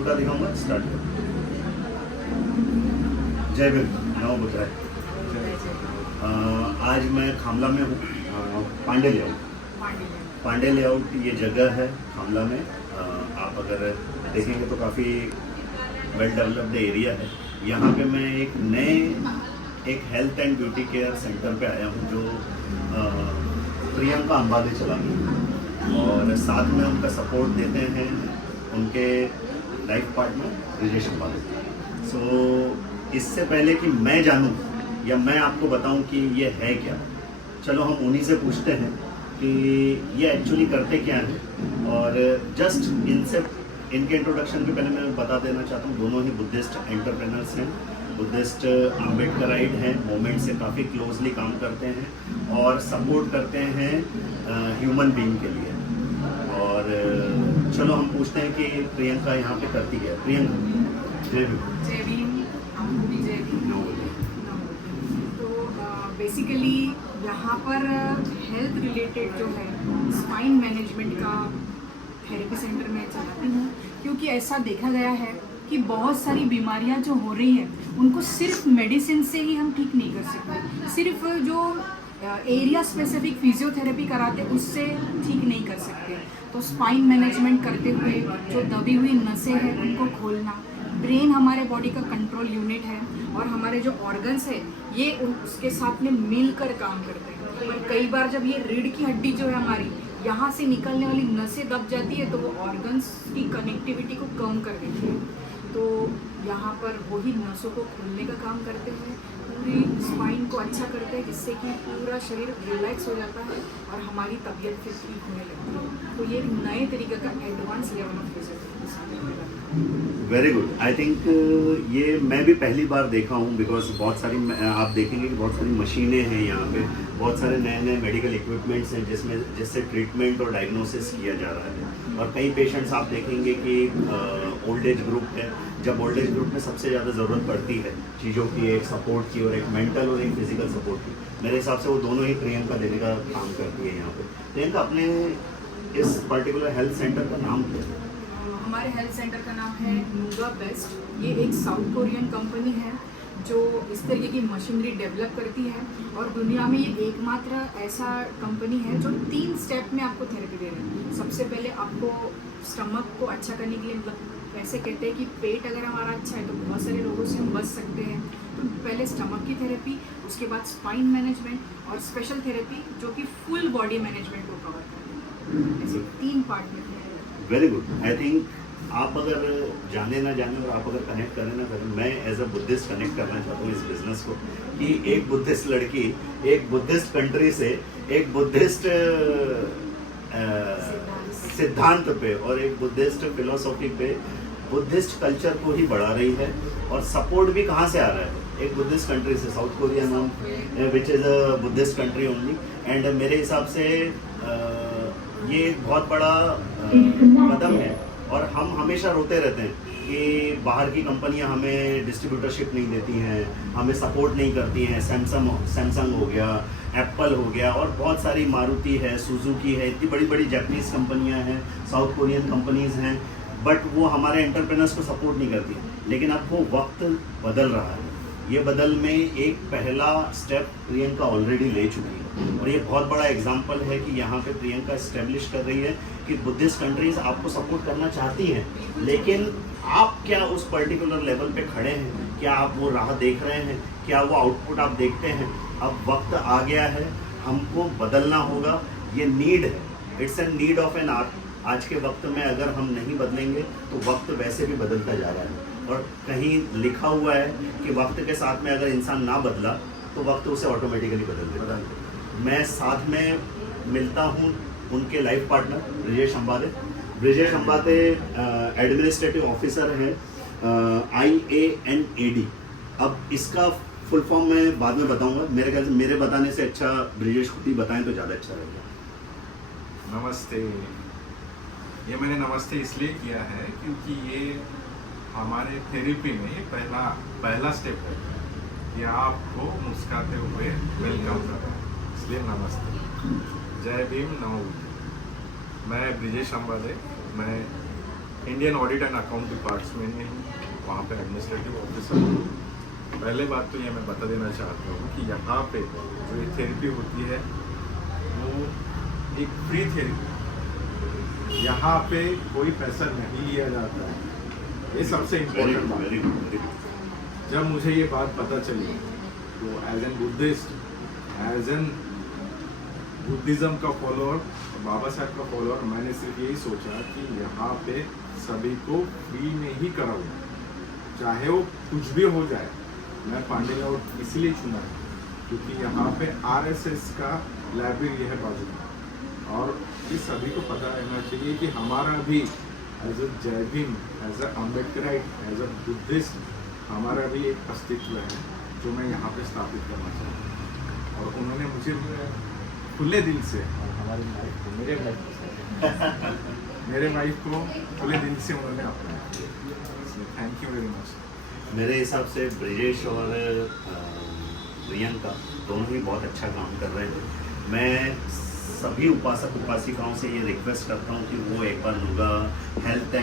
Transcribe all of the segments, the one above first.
अंगूठा दिखाऊंगा, स्टार्ट करो। जय भीम, नौ बज रहा है। आज मैं खामला में हूँ, पांडे लेआउट। पांडे लेआउट ये जगह है खामला में। आप अगर देखेंगे तो काफ़ी वेल डेवलप्ड एरिया है। यहाँ पे मैं एक health and beauty care centre पे आया हूँ जो प्रियंका अंबाले चलाती है, और साथ में उनका सपोर्ट देते हैं उनके लाइफ पार्टनर ब्रिजेश अंबाले। सो इससे पहले कि मैं जानूँ या मैं आपको बताऊं कि ये है क्या, चलो हम उन्हीं से पूछते हैं कि ये एक्चुअली करते क्या हैं। और जस्ट इनके इंट्रोडक्शन के पहले मैं बता देना चाहता हूँ, दोनों ही बुद्धिस्ट एंटरप्रेनर्स हैं, बुद्धिस्ट अम्बेडकराइट हैं, मूवमेंट से काफ़ी क्लोजली काम करते हैं और सपोर्ट करते हैं ह्यूमन बीइंग के लिए। और चलो हम पूछते हैं कि प्रियंका यहाँ पे करती क्या है। प्रियंका, जय भीम। जय भीम, आपको भी जय भीम। तो बेसिकली यहाँ पर हेल्थ रिलेटेड जो है स्पाइन मैनेजमेंट का थेरेपी सेंटर में चलाती हूँ, क्योंकि ऐसा देखा गया है कि बहुत सारी बीमारियाँ जो हो रही हैं उनको सिर्फ मेडिसिन से ही हम ठीक नहीं कर सकते। सिर्फ जो एरिया स्पेसिफिक फिजियोथेरेपी कराते उससे ठीक नहीं कर सकते। तो स्पाइन मैनेजमेंट करते हुए जो दबी हुई नसें हैं उनको खोलना, ब्रेन हमारे बॉडी का कंट्रोल यूनिट है और हमारे जो ऑर्गन्स है ये उसके साथ में मिलकर काम करते हैं। और कई बार जब ये रीढ़ की हड्डी जो है हमारी यहाँ से निकलने वाली नसें दब जाती है तो वो ऑर्गन्स की कनेक्टिविटी को कम कर देती है। तो यहाँ पर वही नसों को खोलने का काम करते हैं, पूरी स्पाइन को अच्छा करते हैं, जिससे कि पूरा शरीर रिलैक्स हो जाता है और हमारी तबीयत फिर ठीक होने लगती है। तो ये एक नए तरीके का advance level of physiotherapy. Very good. I think ये मैं भी पहली बार देखा हूँ, बिकॉज बहुत सारी आप देखेंगे कि बहुत सारी मशीनें हैं यहाँ पे, बहुत सारे नए नए मेडिकल इक्विपमेंट्स हैं जिससे ट्रीटमेंट और डायग्नोसिस किया जा रहा है। और कई पेशेंट्स आप देखेंगे कि ओल्ड एज ग्रुप है, जब ओल्ड एज ग्रुप में सबसे ज़्यादा ज़रूरत पड़ती है चीज़ों की, एक सपोर्ट की और एक मेंटल और एक फिजिकल सपोर्ट की, मेरे हिसाब से वो दोनों ही प्रियंका देने का काम करती है यहाँ पे। प्रियंका, अपने इस पर्टिकुलर हेल्थ सेंटर का नाम क्या है? हमारे हेल्थ सेंटर का नाम है नूगा बेस्ट। ये एक साउथ कोरियन कंपनी है जो इस तरीके की मशीनरी डेवलप करती है, और दुनिया में ये एकमात्र ऐसा कंपनी है जो 3 स्टेप में आपको थेरेपी दे रहे हैं। सबसे पहले आपको स्टमक को अच्छा करने के लिए, मतलब ऐसे कहते हैं कि पेट अगर हमारा अच्छा है तो बहुत सारे रोगों से हम बच सकते हैं। तो पहले स्टमक की थेरेपी, उसके बाद स्पाइन मैनेजमेंट और स्पेशल थेरेपी जो कि फुल बॉडी मैनेजमेंट को कवर करती है। ऐसे 3 पार्ट में है। Very good. आई थिंक आप अगर जाने ना जाने और आप अगर कनेक्ट करें ना करें, मैं एज अ बुद्धिस्ट कनेक्ट करना चाहता हूँ इस बिजनेस को, कि एक बुद्धिस्ट लड़की एक बुद्धिस्ट कंट्री से एक बुद्धिस्ट सिद्धांत पे और एक बुद्धिस्ट फिलोसॉफी पे बुद्धिस्ट कल्चर को ही बढ़ा रही है। और सपोर्ट भी कहाँ से आ रहा है? एक बुद्धिस्ट कंट्री से, साउथ कोरिया नाम, which is a Buddhist country only. And मेरे हिसाब से ये एक बहुत बड़ा कदम है। और हम हमेशा रोते रहते हैं कि बाहर की कंपनियां हमें डिस्ट्रीब्यूटरशिप नहीं देती हैं, हमें सपोर्ट नहीं करती हैं। सैमसंग हो गया, एप्पल हो गया, और बहुत सारी मारुति है, सुजुकी है, इतनी बड़ी बड़ी जापानीज़ कंपनियां हैं, साउथ कोरियन कंपनीज़ हैं, बट वो हमारे एंटरप्रेनर्स को सपोर्ट नहीं करती। लेकिन अब वो वक्त बदल रहा है। ये बदल में एक पहला स्टेप प्रियंका ऑलरेडी ले चुकी है, और ये बहुत बड़ा एग्जाम्पल है कि यहाँ पे प्रियंका इस्टेब्लिश कर रही है कि बुद्धिस्ट कंट्रीज आपको सपोर्ट करना चाहती हैं, लेकिन आप क्या उस पर्टिकुलर लेवल पे खड़े हैं? क्या आप वो राह देख रहे हैं? क्या वो आउटपुट आप देखते हैं? अब वक्त आ गया है, हमको बदलना होगा। ये नीड है, it's a need of an hour. आज के वक्त में अगर हम नहीं बदलेंगे तो वक्त वैसे भी बदलता जा रहा है, और कहीं लिखा हुआ है कि वक्त के साथ में अगर इंसान ना बदला तो वक्त उसे ऑटोमेटिकली बदल देता है। मैं साथ में मिलता हूँ उनके life partner Brijesh Ambale. Brijesh Ambale administrative officer हैं IANAD। अब इसका फुल फॉर्म मैं बाद में बताऊंगा, मेरे ख्याल से मेरे बताने से अच्छा ब्रिजेश खुद ही बताएं तो ज़्यादा अच्छा रहेगा। नमस्ते। ये मैंने नमस्ते इसलिए किया है क्योंकि ये हमारे थेरेपी में ये पहला स्टेप है कि आपको मुस्कुराते हुए वेलकम कर रहा है, इसलिए नमस्ते। जय भीम, नमो। मैं ब्रिजेश अंबाले, मैं Indian audit and account department में हूँ, वहाँ पे एडमिनिस्ट्रेटिव ऑफिसर हूँ। पहले बात तो ये मैं बता देना चाहता हूँ कि यहाँ पे जो ये थेरेपी होती है वो एक फ्री थेरेपी, यहाँ पे कोई पैसा नहीं लिया जाता है। ये सबसे इम्पोर्टेंट बात है। जब मुझे ये बात पता चली तो as an Buddhist, as an Buddhism का फॉलोअर, बाबा साहब का फॉलोअर, मैंने सिर्फ यही सोचा कि यहाँ पे सभी को फ्री में ही कराऊँ, चाहे वो कुछ भी हो जाए। मैं पांडे लेआउट इसलिए चुना क्योंकि यहाँ पे आरएसएस का लाइब्रेरी है बाजू में, और ये सभी को पता रहना चाहिए कि हमारा भी as a Jai Bhim, as a Ambedkarite, as a Buddhist हमारा भी एक अस्तित्व है जो मैं यहाँ पे स्थापित करना चाहता हूँ। और उन्होंने मुझे खुले दिल से, और हमारी वाइफ को, मेरे वाइफ को खुले दिल से उन्होंने अपनाया। Thank you very much. मेरे हिसाब से ब्रिजेश और प्रियंका दोनों ही बहुत अच्छा काम कर रहे हैं। मैं सभी उपासक उपासिकाओं से ये रिक्वेस्ट करता हूँ कि वो एक बार Nuga health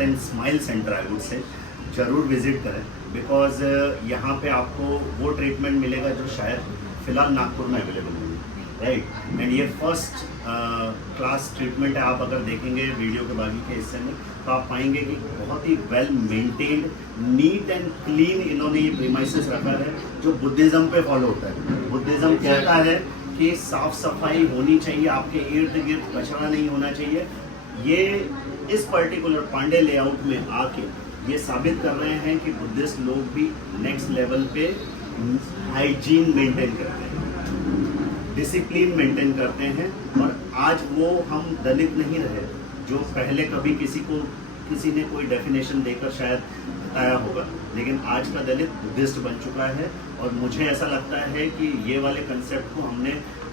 and smile centre I would say ज़रूर विज़िट करें, बिकॉज़ यहाँ पे आपको वो ट्रीटमेंट मिलेगा जो शायद फ़िलहाल नागपुर में अवेलेबल नहीं है, राइट। एंड ये फर्स्ट क्लास ट्रीटमेंट है। आप अगर देखेंगे वीडियो के बाकी के हिस्से में तो आप पाएंगे कि बहुत ही well maintained, neat and clean इन्होंने ये प्रीमाइसेस रखा है जो बुद्धिज़्म पे फॉलो होता है। बुद्धिज़्म कहता है कि साफ सफाई होनी चाहिए, आपके इर्द गिर्द कचरा नहीं होना चाहिए। ये इस पर्टिकुलर पांडे लेआउट में आके ये साबित कर रहे हैं कि बुद्धिस्ट लोग भी नेक्स्ट लेवल पे हाइजीन मेंटेन करते हैं, डिसिप्लिन मेंटेन करते हैं। और आज वो हम दलित नहीं रहे जो पहले कभी किसी ने कोई डेफिनेशन देकर शायद बताया होगा, लेकिन आज का दलित बुद्धिस्ट बन चुका है। और मुझे ऐसा लगता है कि ये वाले कंसेप्ट को हमने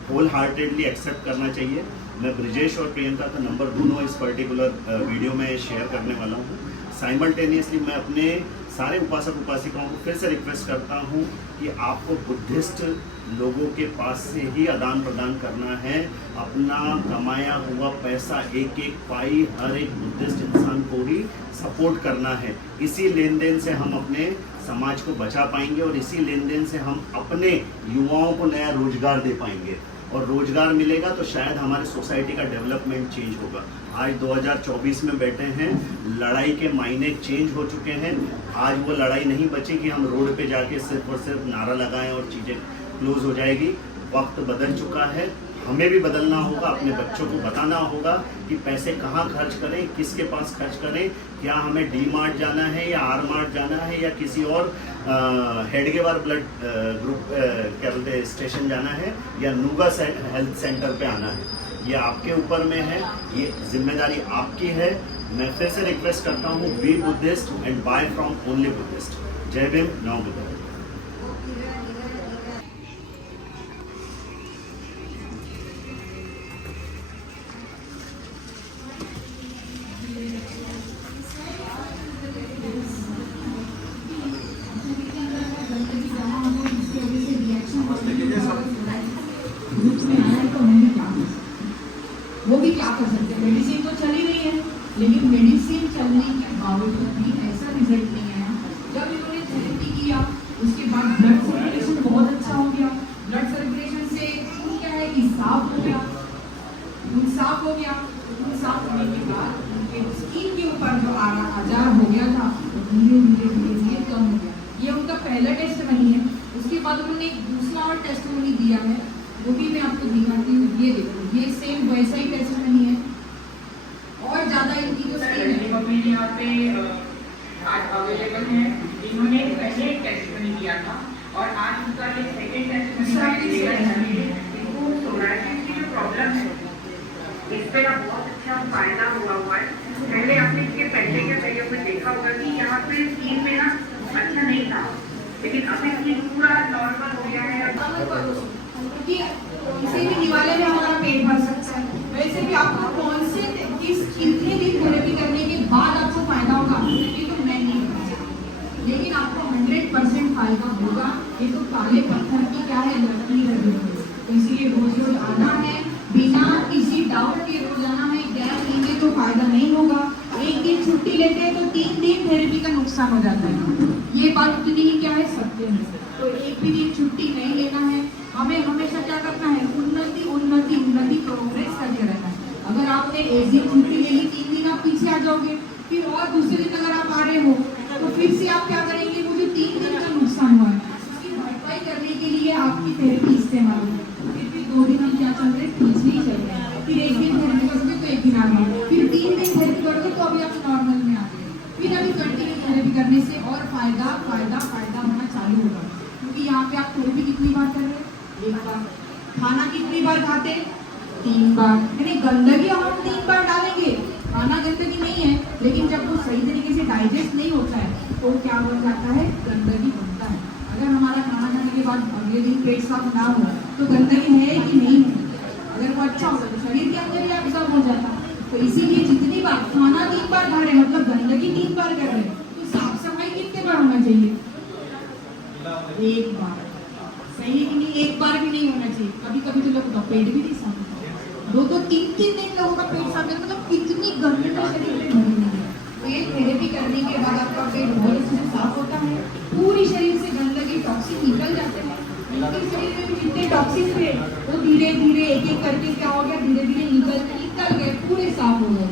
होल हार्टेडली एक्सेप्ट करना चाहिए। मैं ब्रिजेश और प्रियंका का नंबर दोनों इस पर्टिकुलर वीडियो में शेयर करने वाला हूँ। साइमल्टेनियसली मैं अपने सारे उपासक उपासिकाओं को फिर से रिक्वेस्ट करता हूँ कि आपको बुद्धिस्ट लोगों के पास से ही आदान प्रदान करना है। अपना कमाया हुआ पैसा, एक एक पाई हर एक बुद्धिस्ट इंसान को ही सपोर्ट करना है। इसी लेन देन से हम अपने समाज को बचा पाएंगे और इसी लेन देन से हम अपने युवाओं को नया रोजगार दे पाएंगे। और रोजगार मिलेगा तो शायद हमारी सोसाइटी का डेवलपमेंट चेंज होगा। आज 2024 में बैठे हैं, लड़ाई के मायने चेंज हो चुके हैं। आज वो लड़ाई नहीं बची कि हम रोड पे जाके सिर्फ और सिर्फ नारा लगाएं और चीज़ें क्लोज हो जाएगी। वक्त बदल चुका है, हमें भी बदलना होगा। अपने बच्चों को बताना होगा कि पैसे कहाँ खर्च करें, किसके पास खर्च करें। क्या हमें डी मार्ट जाना है या आर मार्ट जाना है या किसी और हेडगेवार ब्लड ग्रुप क्या बोलते हैं स्टेशन जाना है या नुगा हेल्थ सेंटर पे आना है। ये आपके ऊपर में है, ये जिम्मेदारी आपकी है। मैं फिर से रिक्वेस्ट करता हूँ, be Buddhist and buy from only Buddhist. जय भीम, नमो बुद्धाय। वो भी क्या कर सकते हैं, मेडिसिन तो चल ही रही है, लेकिन मेडिसिन चलने के बावजूद भी ऐसा रिजल्ट नहीं आया। जब इन्होंने थेरेपी किया उसके बाद ब्लड सर्कुलेशन बहुत अच्छा हो गया। ब्लड सर्कुलेशन से खून क्या है कि साफ हो गया, खून साफ हो गया। खून साफ होने के बाद उनके स्किन के ऊपर जो आजार हो गया था वो धीरे धीरे धीरे धीरे कम हो गया। ये उनका पहला टेस्ट नहीं है। उसके बाद उन्होंने एक दूसरा और टेस्ट दिया है, वो भी मैं आपको दिखाती हूँ। ये देखो, ये सेम वैसा ही टेस्ट नहीं है और ज़्यादा इनकी जो मेरे यहाँ पे आज अवेलेबल है। इन्होंने पहले टेस्ट में दिया था और आज उनका ये सेकेंड टेस्ट में इनको सोराइटिस की जो प्रॉब्लम है इस पर अब बहुत अच्छा फायदा हुआ है। पहले आपने इसके पहले के वीडियो में देखा होगा कि यहाँ पे स्किन में ना अच्छा नहीं था, लेकिन अब स्किन पूरा नॉर्मल हो गया है। क्योंकि किसी भी दिवाले में हमारा पेट भर सकता है, वैसे भी आपको कौन से कितने दिन थेरेपी करने के बाद आपको फायदा होगा ये तो मैं नहीं बताऊंगा, लेकिन आपको 100% फायदा होगा। ये तो काले पत्थर की क्या है, लकीर है। तो इसीलिए रोज रोज आना है, बिना किसी डाउट के रोज आना है। गैप लेंगे तो फायदा नहीं होगा। एक नुकसान हो जाता है। ये बात उतनी ही क्या है, सत्य है। तो एक भी दिन छुट्टी नहीं लेना है, हमें हमेशा क्या करना है, उन्नति उन्नति उन्नति, प्रोग्रेस करके रहना है। अगर आपने एक दिन छुट्टी ले ली, 3 दिन आप पीछे आ जाओगे, फिर और दूसरे दिन अगर आप आ रहे हो तो फिर से आप क्या करेंगे, वो जो 3 दिन का नुकसान हुआ है उसकी भरपाई करने के लिए आपकी थेरेपी इस्तेमाल होगी। फिर 2 दिन हम क्या चल रहे हैं, पीछे ही चल रहे हैं, फिर 1 दिन थेरेपी करोगे तो 1 दिन आ गए, फिर 3 दिन थेरेपी करोगे तो अभी आप नॉर्मल में आ गए, फिर अभी कंटिन्यू थेरेपी करने से और फायदा फायदा फायदा होना चालू होगा। क्योंकि यहाँ पे आप थेरेपी कितनी बार कर रहे हैं, 1 बार। खाना कितनी बार खाते, 3 बार। यानी गंदगी हम 3 बार डालेंगे, खाना गंदगी नहीं है, लेकिन जब वो सही तरीके से डाइजेस्ट नहीं होता है तो क्या हो जाता है, गंदगी बनता है। अगर हमारा खाना खाने के बाद अगले दिन पेट साफ ना हो तो गंदगी है कि नहीं है, अगर वो अच्छा होगा तो शरीर के अंदर ही एब्जॉर्ब हो जाता है। तो इसीलिए जितनी बार खाना 3 बार खा रहे हैं, मतलब गंदगी 3 बार कर रहे हैं, तो साफ सफाई कितने बार होना चाहिए, 1 बार। सही है कि नहीं, 1 बार भी नहीं होना चाहिए। कभी कभी तो लोगों का पेट भी नहीं साफ होता, 2-3 दिन लोगों का पेट साफ है, मतलब कितनी गंदगी शरीर में भरी हुई है। तो ये थेरेपी करने के बाद आपका पेट बहुत अच्छे से साफ होता है, पूरी शरीर से गंदगी टॉक्सिन निकल जाते हैं। इनके शरीर में भी जितने टॉक्सिन थे वो धीरे धीरे एक एक करके क्या हो गया, धीरे धीरे निकल गए, पूरे साफ हो गए।